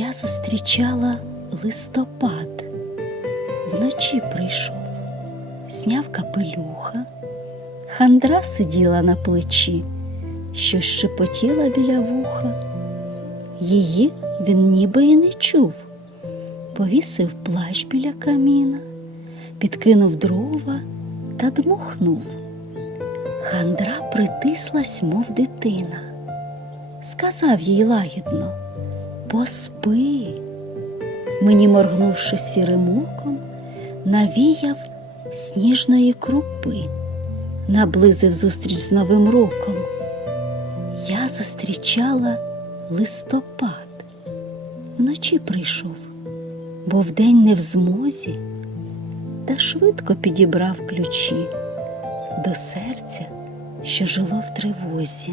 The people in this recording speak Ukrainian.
Я зустрічала листопад, вночі прийшов, зняв капелюха, хандра сиділа на плечі, що шепотіла біля вуха. Її він ніби і не чув, повісив плащ біля каміна, підкинув дрова та дмухнув. Хандра притислась, мов дитина. Сказав їй лагідно Поспи. Мені, моргнувши сірим оком, навіяв сніжної крупи, наблизив зустріч з Новим роком. Я зустрічала листопад, вночі прийшов, бо вдень не в змозі, та швидко підібрав ключі до серця, що жило в тривозі.